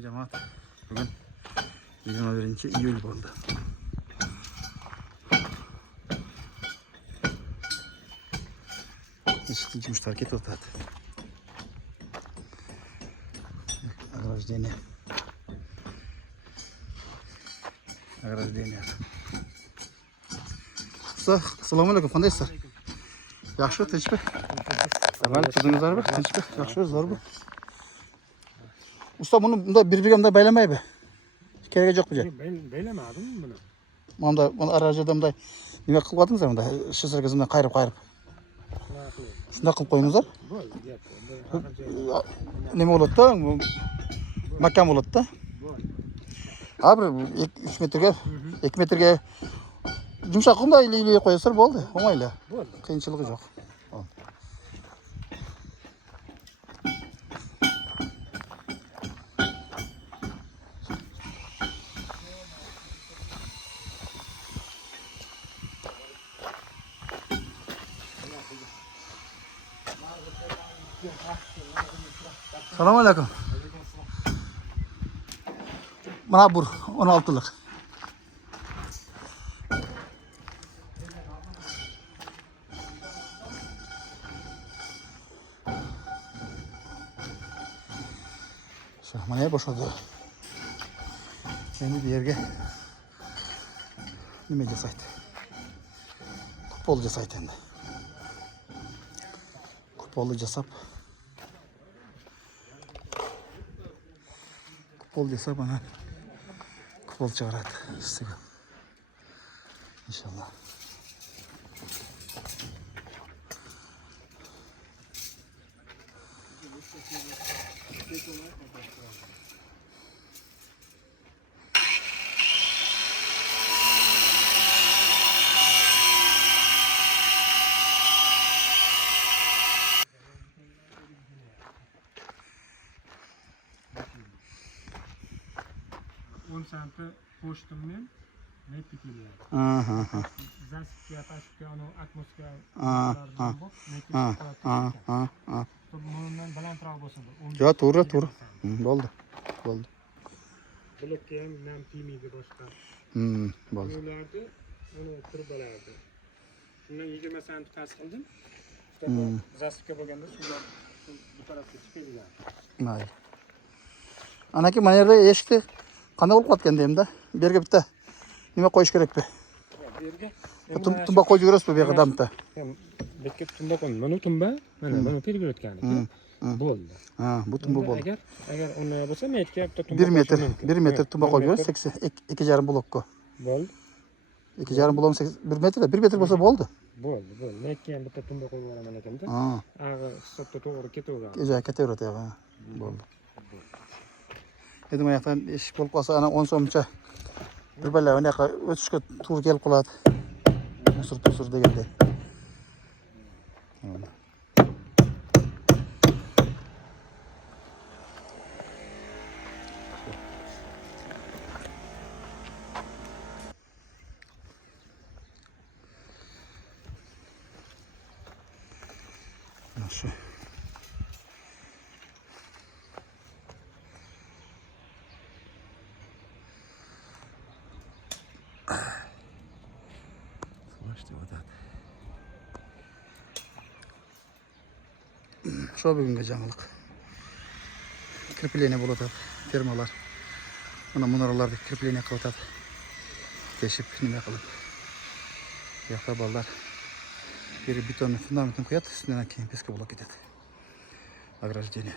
Cemaat bugün 21 iyul bo'ldi. Ishchi жұмыстар ketib o'tadi. Ограждение. Usta, assalomu alaykum. Qandaysizlar? Yaxshi, tinchmi? Avval tuzingizlar bir, tinchmi? Yaxshi, zo'rmi? Usta, buni bunday bir-biriga baylamaymi? Keragi yo'q bu joy. Baylamadim buni. Bunda arajada bunday nima qilib qo'ydingizlar bunda? Shizirga bunday qayirib. Shunday qilib qo'yingizlar. Bo'ldi, gap. Nima bo'ladi-da? Makam bo'ladi-da. Ha, bir 3 metrga, 2 metrga yumshoq qilib ilib qo'yasizlar, bo'ldi. O'ng'ayla. Bo'ldi. Qiyinchiligi yo'q. Assalomu alaykum. Mana bu 16'lık. Mana boşaldı. Endi bu yerga nima jasaydi? Kupol jasaydi endi. Kupolni jasab kupol jasab ana kupol chiqaradi ustiga. İnşallah. On santi pochtamdan netib kelyapti. Zaspga, pastga, uni atmosferalardan bor, netib qoladi. Bundan balandroq bo'lsa bo'l. Jo, to'g'ri. Bo'ldi. Blokka ham nam tegmaydi boshqa. Bo'ldi. Ularni uni turbalardi. Shundan 20 santi past qildim. Zaspga bo'lganda suvlar bu tarafga chiqadigan. Mayli. Anaki mana yerda eshikni qanday bo'lib qotgan deyimda? Bu yerga bitta nima qo'yish kerak-ku? Bu yerga Tumba qo'yib yuborasiz bu yerga damda. Bekka tumba qo'ydim. Mana tumba, mana buni tergayotgan ekan. Bo'ldi. Ha, bu tumba bo'ldi. Agar uni bo'lsa metga bitta tumba 1 metr tumba qo'yib yuborasiz, 2,5 blokka. Bo'ldi. 2,5 blok 1 metr, 1 metr bo'lsa bo'ldi. Bo'ldi. Metga ham bitta tumba qo'yib yuboraman ekanda. Ag'i hisobda to'g'ri ketaveradi. Ketaveradi, ha. Bo'ldi. Endi mana yoqdan eshik bo'lib qolsa, ana 10 so'mcha bir balla mana yoqqa o'tishga to'g'ri kelib qoladi. Musur degandek. Shu Şu bugungi jangiliq. Kirpikleniya bo'lib o'tadi. Fermalar. Mana munoralarda kirpikleniya qilib o'tadi. Teshib nima qilib. Bu yoqda bolalar beton fundamentini qo'yadi, ustidan keyin peska bo'lib ketadi. Ограждение.